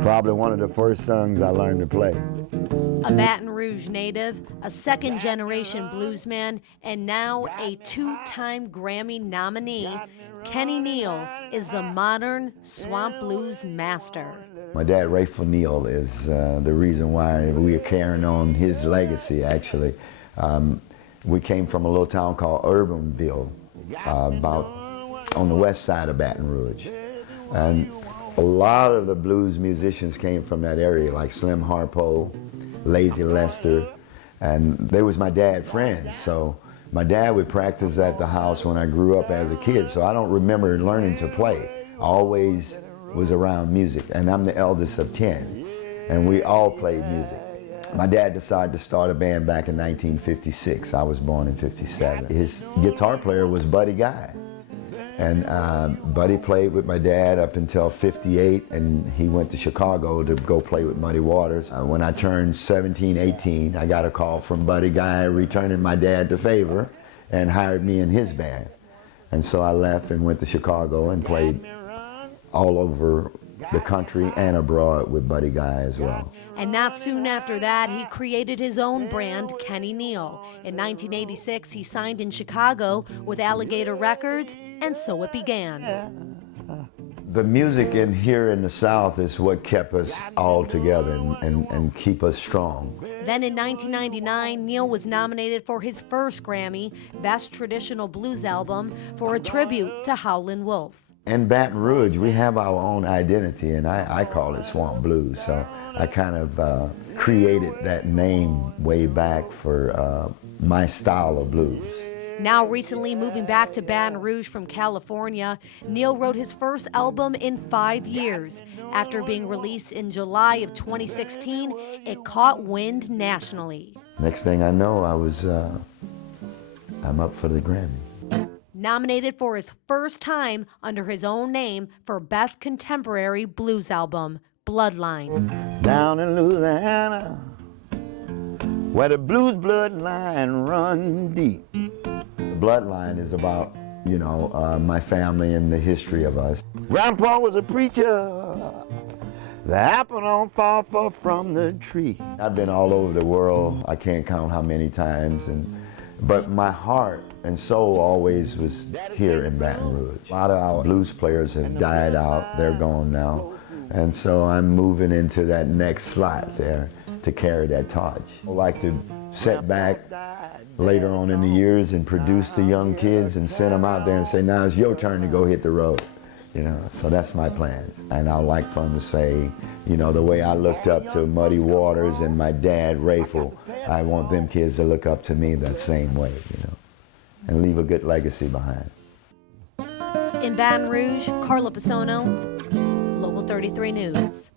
Probably one of the first songs I learned to play. A Baton Rouge native, a second-generation bluesman, and now a two-time Grammy nominee, Kenny Neal is the modern swamp blues master. My dad, Neal, is the reason why we are carrying on his legacy, actually. We came from a little town called Urbanville, about on the west side of Baton Rouge. And a lot of the blues musicians came from that area, like Slim Harpo, Lazy Lester, and they was my dad's friends. So my dad would practice at the house when I grew up as a kid, so I don't remember learning to play. I always was around music, and I'm the eldest of 10, and we all played music. My dad decided to start a band back in 1956. I was born in 57. His guitar player was Buddy Guy. And Buddy played with my dad up until 58, and he went to Chicago to go play with Muddy Waters. When I turned 17, 18, I got a call from Buddy Guy returning my dad the favor and hired me in his band. And so I left and went to Chicago and played all over the country and abroad with Buddy Guy as well. And not soon after that, he created his own brand, Kenny Neal. In 1986, he signed in Chicago with Alligator Records, and so it began. The music in here in the South is what kept us all together and keep us strong. Then in 1999, Neal was nominated for his first Grammy, Best Traditional Blues Album, for a tribute to Howlin' Wolf. In Baton Rouge, we have our own identity, and I call it Swamp Blues. So I kind of created that name way back for my style of blues. Now recently moving back to Baton Rouge from California, Neal wrote his first album in 5 years. After being released in July of 2016, it caught wind nationally. Next thing I know, I'm up for the Grammy. Nominated for his first time under his own name for Best Contemporary Blues Album, Bloodline. Down in Louisiana, where the blues bloodline run deep. The bloodline is about, you know, my family and the history of us. Grandpa was a preacher. The apple don't fall far from the tree. I've been all over the world. I can't count how many times, but my heart and soul always was here in Baton Rouge. A lot of our blues players have died out, they're gone now. And so I'm moving into that next slot there to carry that torch. I like to sit back later on in the years and produce the young kids and send them out there and say, now it's your turn to go hit the road. You know, so that's my plans. And I like for them to say, you know, the way I looked up to Muddy Waters and my dad, Rayful, I want them kids to look up to me that same way, you know, and leave a good legacy behind. In Baton Rouge, Carla Pisono, Local 33 News.